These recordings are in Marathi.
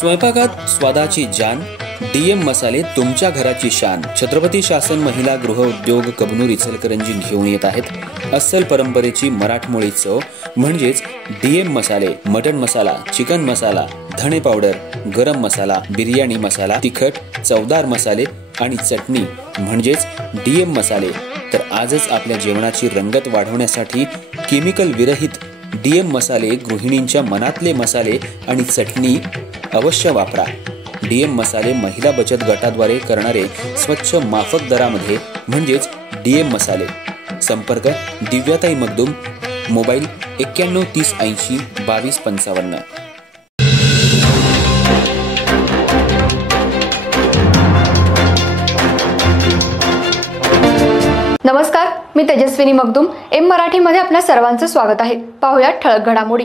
स्वयंपाकात स्वादाची जान, डीएम मसाले तुमच्या घराची शान. छत्रपती शासन महिला गृह उद्योग कबनूर इचलकरंजी घेऊन येत आहेत अस्सल परंपरेची मराठमोळी चव म्हणजेच डीएम मसाले. मटन मसाला, चिकन मसाला, धणे पावडर, गरम मसाला, बिर्याणी मसाला, तिखट चवदार मसाले आणि चटणी म्हणजेच डीएम मसाले. तर आजच आपल्या जेवणाची रंगत वाढवण्यासाठी केमिकल विरहित डीएम मसाले, गृहिणींच्या मनातले मसाले आणि चटणी अवश्य वापरा. डीएम मसाले महिला बचत गटाद्वारे करणारे स्वच्छ माफक दरामध्ये म्हणजेच डीएम मसाले. संपर्क दिव्याताई मगदूम, मोबाईल 91 30 80 22 55. नमस्कार, मी तेजस्विनी मगदूम. एम मराठीमध्ये आपल्या सर्वांचं स्वागत आहे. पाहूया ठळक घडामोडी.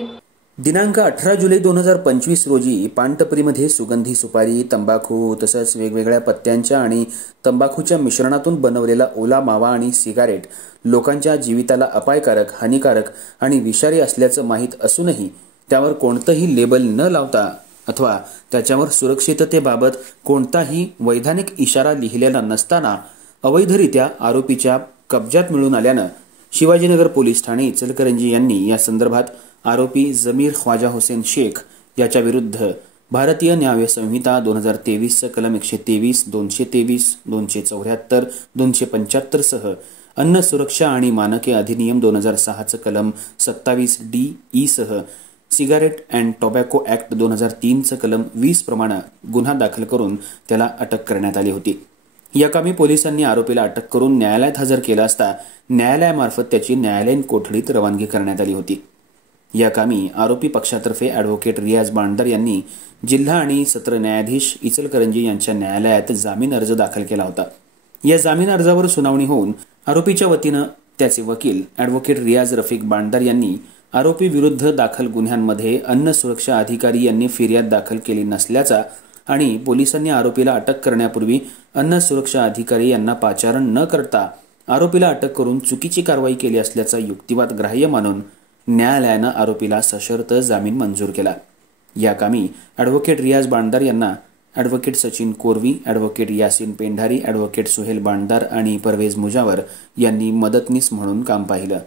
दिनांक 18 जुलै 2025 रोजी पानटपरीमध्ये सुगंधी सुपारी, तंबाखू तसंच वेगवेगळ्या पत्त्यांच्या आणि तंबाखूच्या मिश्रणातून बनवलेला ओला मावा आणि सिगारेट लोकांच्या जीविताला अपायकारक, हानिकारक आणि विषारी असल्याचं माहीत असूनही त्यावर कोणतंही लेबल न लावता अथवा त्याच्यावर सुरक्षिततेबाबत कोणताही वैधानिक इशारा लिहिलेला नसताना अवैधरित्या आरोपीच्या कब्जात मिळून आल्यानं शिवाजीनगर पोलीस ठाणे इचलकरंजी यांनी या संदर्भात आरोपी जमीर ख्वाजा हुसेन शेख याच्या विरुद्ध भारतीय न्याय संहिता 2023 कलम 123, 223, 274, 275 सह अन्न सुरक्षा आणि मानके अधिनियम 2006 कलम 27D सह सिगारेट अँड टोबॅको ऍक्ट 2003 कलम 20 प्रमाणे गुन्हा दाखल करून त्याला अटक करण्यात आली होती. या कामी पोलिसांनी आरोपीला अटक करून न्यायालयात हजर केला असता न्यायालयामार्फत त्याची न्यायालयीन कोठडीत रवानगी करण्यात आली होती. या कामी आरोपी पक्षातर्फे ॲडव्होकेट रियाज बांडदार यांनी जिल्हा आणि सत्र न्यायाधीश इचलकरंजी यांच्या न्यायालयात जामीन अर्ज दाखल केला होता. या जामीन अर्जावर सुनावणी होऊन आरोपीच्या वतीनं त्याचे वकील ॲडव्होकेट रियाज रफिक बांडदार यांनी आरोपी विरुद्ध दाखल गुन्ह्यांमध्ये अन्न सुरक्षा अधिकारी यांनी फिर्याद दाखल केली नसल्याचा आणि पोलिसांनी आरोपीला अटक करण्यापूर्वी अन्न सुरक्षा अधिकारी यांना पाचारण न करता आरोपीला अटक करून चुकीची कारवाई केली असल्याचा युक्तिवाद ग्राह्य मानून न्यायालयानं आरोपीला सशर्त जामीन मंजूर केला. या कामी ॲडव्होकेट रियाज बांडदार यांना advocate Sachin Korvi, advocate Yasin Pendhari, advocate Suhel Banddar आणि परवेज मुजावर यांनी मदतनीस म्हणून काम पाहिलं.